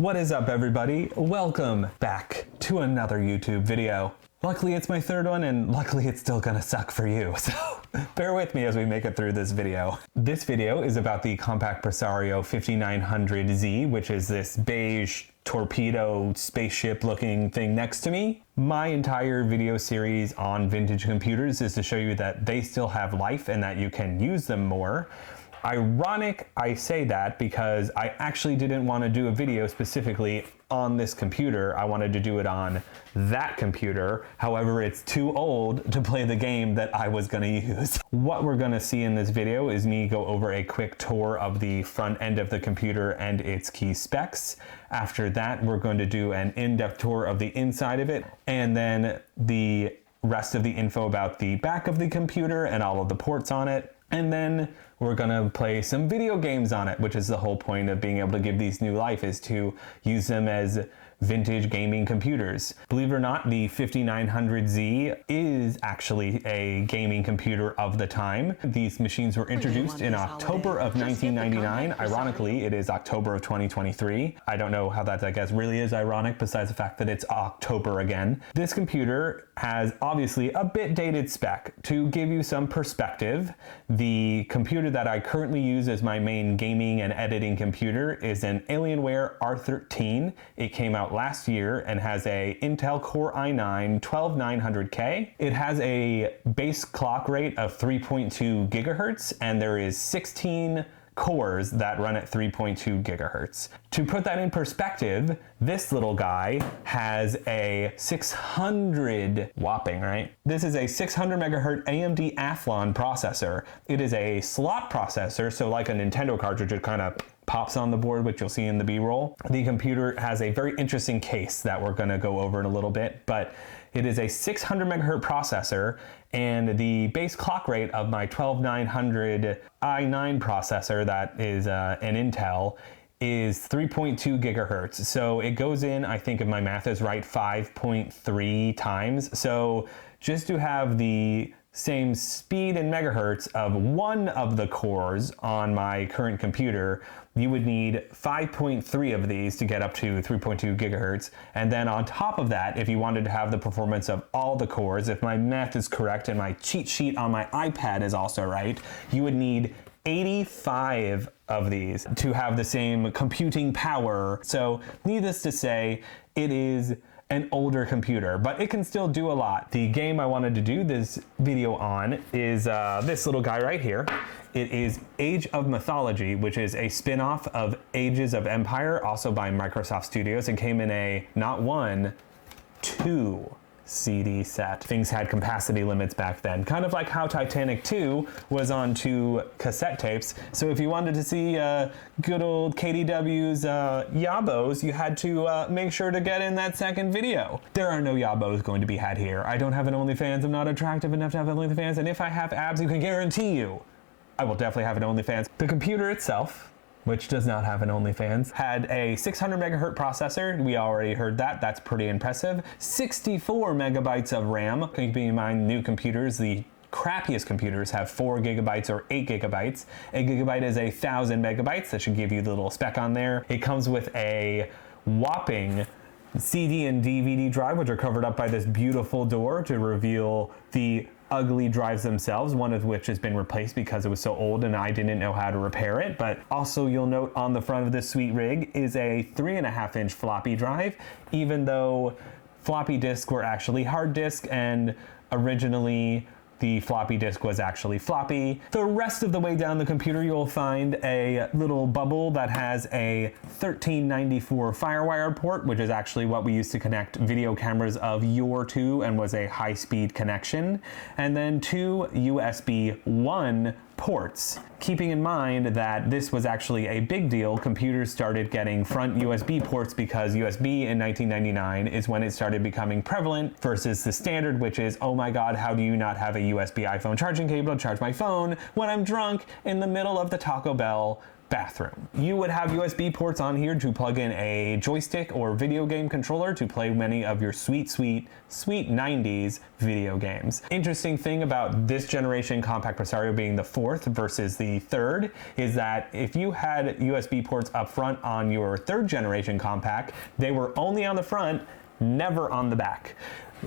What is up, everybody? Welcome back to another YouTube video. Luckily it's my third one, and luckily it's still gonna suck for you, so bear with me as we make it through this video. This video is about the Compaq Presario 5900Z, which is this beige torpedo spaceship looking thing next to me. My entire video series on vintage computers is to show you that they still have life and that you can use them more. Ironic I say that because I actually didn't want to do a video specifically on this computer. I wanted to do it on that computer. However, it's too old to play the game that I was going to use. What we're going to see in this video is me go over a quick tour of the front end of the computer and its key specs. After that, we're going to do an in-depth tour of the inside of it, and then the rest of the info about the back of the computer and all of the ports on it. And then we're gonna play some video games on it, which is the whole point of being able to give these new life, is to use them as vintage gaming computers. Believe it or not, the 5900Z is actually a gaming computer of the time. These machines were introduced in October of 1999. Ironically, it is October of 2023. I don't know how that, I guess, really is ironic, besides the fact that it's October again. This computer has obviously a bit dated spec. To give you some perspective, the computer that I currently use as my main gaming and editing computer is an Alienware R13. It came out last year and has a Intel Core i9-12900K. It has a base clock rate of 3.2 gigahertz, and there is 16 cores that run at 3.2 gigahertz. To put that in perspective, this little guy has a 600 whopping, right? This is a 600 megahertz AMD Athlon processor. It is a slot processor, so like a Nintendo cartridge, it kind of pops on the board, which you'll see in the B-roll. The computer has a very interesting case that we're gonna go over in a little bit, but it is a 600 megahertz processor, and the base clock rate of my 12900 i9 processor, that is an Intel, is 3.2 gigahertz. So it goes in, I think if my math is right, 5.3 times. So just to have the same speed in megahertz of one of the cores on my current computer, you would need 5.3 of these to get up to 3.2 gigahertz. And then on top of that, if you wanted to have the performance of all the cores, if my math is correct and my cheat sheet on my iPad is also right, you would need 85 of these to have the same computing power. So needless to say, it is an older computer, but it can still do a lot. The game I wanted to do this video on is this little guy right here. It is Age of Mythology, which is a spin-off of Ages of Empire, also by Microsoft Studios, and came in a not one, two CD set. Things had capacity limits back then, kind of like how Titanic 2 was on 2 cassette tapes. So if you wanted to see good old KDW's yabos, you had to make sure to get in that second video. There are no yabos going to be had here. I don't have an OnlyFans. I'm not attractive enough to have an OnlyFans, and if I have abs, you can guarantee you I will definitely have an OnlyFans. The computer itself, which does not have an OnlyFans, had a 600 megahertz processor. We already heard that. That's pretty impressive. 64 megabytes of RAM. Keeping in mind, new computers, the crappiest computers, have 4 gigabytes or 8 gigabytes. A gigabyte is 1,000 megabytes. That should give you the little spec on there. It comes with a whopping CD and DVD drive, which are covered up by this beautiful door to reveal the ugly drives themselves, one of which has been replaced because it was so old and I didn't know how to repair it. But also, you'll note on the front of this sweet rig is a 3.5-inch floppy drive, even though floppy disks were actually hard disk, and originally the floppy disk was actually floppy. The rest of the way down the computer, you'll find a little bubble that has a 1394 FireWire port, which is actually what we used to connect video cameras of yore to, and was a high-speed connection. And then 2 USB 1 ports. Keeping in mind that this was actually a big deal, computers started getting front USB ports because USB in 1999 is when it started becoming prevalent, versus the standard, which is, oh my god, how do you not have a USB iPhone charging cable to charge my phone when I'm drunk in the middle of the Taco Bell bathroom. You would have USB ports on here to plug in a joystick or video game controller to play many of your sweet 90s video games. Interesting thing about this generation Compaq Presario being the 4th versus the 3rd is that if you had USB ports up front on your 3rd generation Compaq, they were only on the front, never on the back.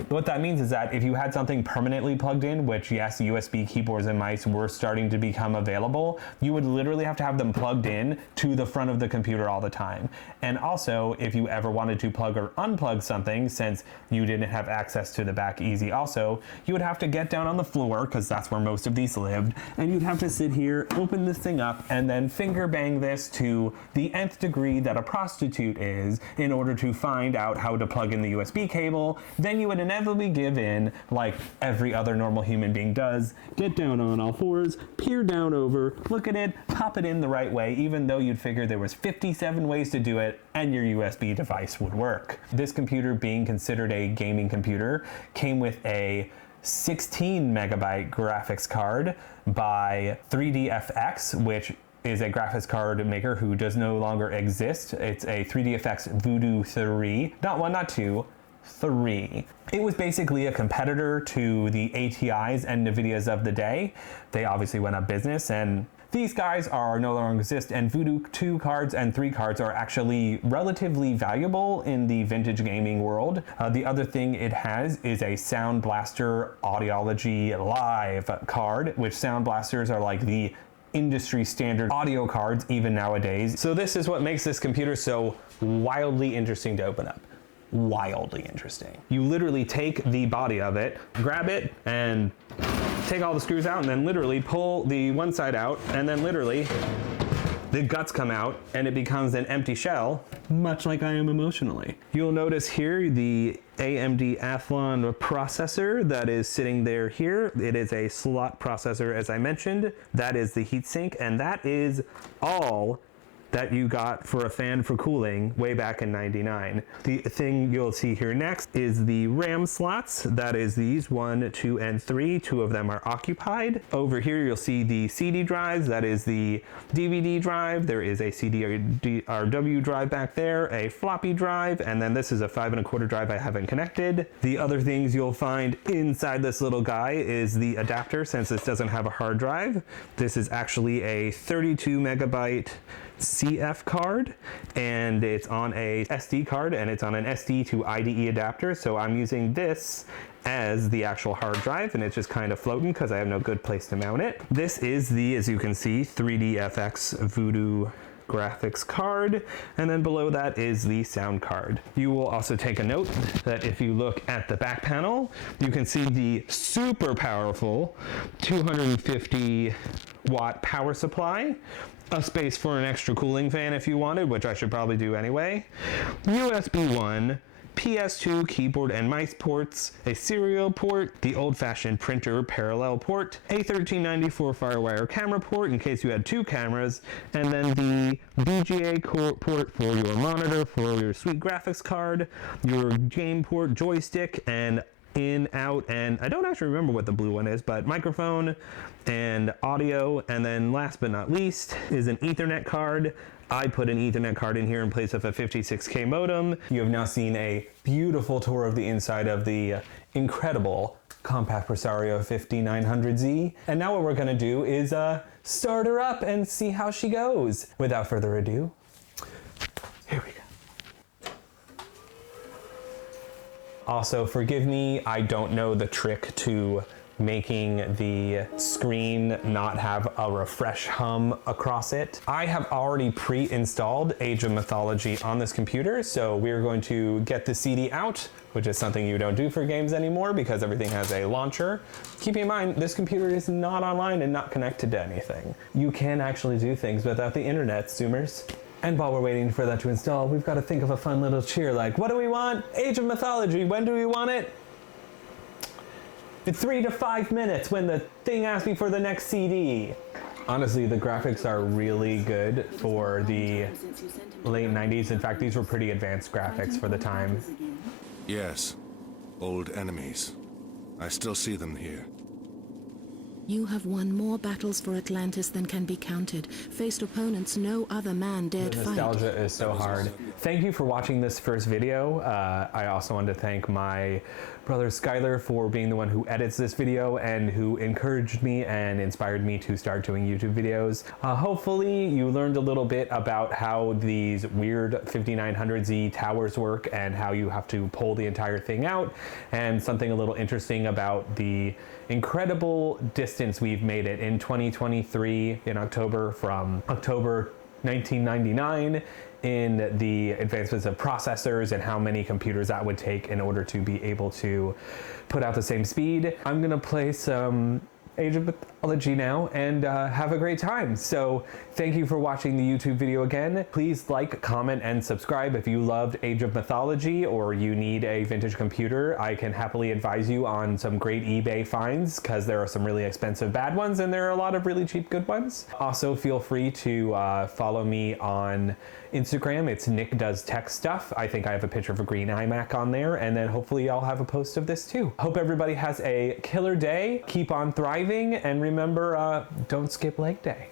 What that means is that if you had something permanently plugged in, which yes, USB keyboards and mice were starting to become available, you would literally have to have them plugged in to the front of the computer all the time. And also, if you ever wanted to plug or unplug something, since you didn't have access to the back easy also, you would have to get down on the floor, because that's where most of these lived, and you'd have to sit here, open this thing up, and then finger bang this to the nth degree that a prostitute is in order to find out how to plug in the USB cable. Then you would inevitably give in, like every other normal human being does, get down on all fours, peer down over, look at it, pop it in the right way, even though you'd figure there was 57 ways to do it and your USB device would work. This computer, being considered a gaming computer, came with a 16 megabyte graphics card by 3DFX, which is a graphics card maker who does no longer exist. It's a 3DFX Voodoo 3, not 1, not 2, 3. It was basically a competitor to the ATIs and NVIDIAs of the day. They obviously went out of business, and these guys are no longer exist, and Voodoo 2 cards and 3 cards are actually relatively valuable in the vintage gaming world. The other thing it has is a Sound Blaster Audiology Live card, which Sound Blasters are like the industry standard audio cards even nowadays. So this is what makes this computer so wildly interesting to open up. Wildly interesting. You literally take the body of it, grab it, and take all the screws out, and then literally pull the one side out, and then literally the guts come out, and it becomes an empty shell, much like I am emotionally. You'll notice here the AMD Athlon processor that is sitting there here. It is a slot processor, as I mentioned. That is the heatsink, and that is all that you got for a fan for cooling way back in '99. The thing you'll see here next is the RAM slots. That is these 1, 2, and 3. 2 of them are occupied. Over here you'll see the CD drives. That is the DVD drive. There is a CD-RW drive back there, a floppy drive, and then this is a 5 1/4 drive I haven't connected. The other things you'll find inside this little guy is the adapter, since this doesn't have a hard drive. This is actually a 32 megabyte CF card, and it's on a SD card, and it's on an SD to IDE adapter, so I'm using this as the actual hard drive, and it's just kind of floating because I have no good place to mount it. This is the, as you can see, 3DFX Voodoo graphics card, and then below that is the sound card. You will also take a note that if you look at the back panel, you can see the super powerful 250 watt power supply, a space for an extra cooling fan if you wanted, which I should probably do anyway, USB 1, PS2 keyboard and mice ports, a serial port, the old-fashioned printer parallel port, a 1394 FireWire camera port in case you had 2 cameras, and then the VGA port for your monitor, for your sweet graphics card, your game port, joystick, and in, out, and I don't actually remember what the blue one is, but microphone and audio, and then last but not least is an Ethernet card. I put an Ethernet card in here in place of a 56K modem. You have now seen a beautiful tour of the inside of the incredible Compaq Presario 5900Z. And now what we're gonna do is start her up and see how she goes. Without further ado, here we go. Also, forgive me, I don't know the trick to making the screen not have a refresh hum across it. I have already pre-installed Age of Mythology on this computer, so we're going to get the CD out, which is something you don't do for games anymore because everything has a launcher. Keep in mind, this computer is not online and not connected to anything. You can actually do things without the internet, Zoomers. And while we're waiting for that to install, we've got to think of a fun little cheer like, what do we want? Age of Mythology, when do we want it? In 3 to 5 minutes when the thing asks me for the next CD. Honestly, the graphics are really good for the late 90s. In fact, these were pretty advanced graphics for the time. Yes, old enemies. I still see them here. You have won more battles for Atlantis than can be counted, faced opponents no other man dared The fight. nostalgia is so hard. Thank you for watching this first video. I also want to thank my brother Skylar for being the one who edits this video and who encouraged me and inspired me to start doing YouTube videos. Hopefully you learned a little bit about how these weird 5900Z towers work and how you have to pull the entire thing out, and something a little interesting about the incredible distance we've made it in 2023 in October, from October 1999, in the advancements of processors and how many computers that would take in order to be able to put out the same speed. I'm gonna play some Age of Mythology now and have a great time. So thank you for watching the YouTube video again. Please like, comment, and subscribe if you loved Age of Mythology or you need a vintage computer. I can happily advise you on some great eBay finds, because there are some really expensive bad ones and there are a lot of really cheap good ones. Also feel free to follow me on Instagram. It's Nick Does Tech Stuff. I think I have a picture of a green iMac on there, and then hopefully I'll have a post of this too. Hope everybody has a killer day. Keep on thriving, and remember, don't skip leg day.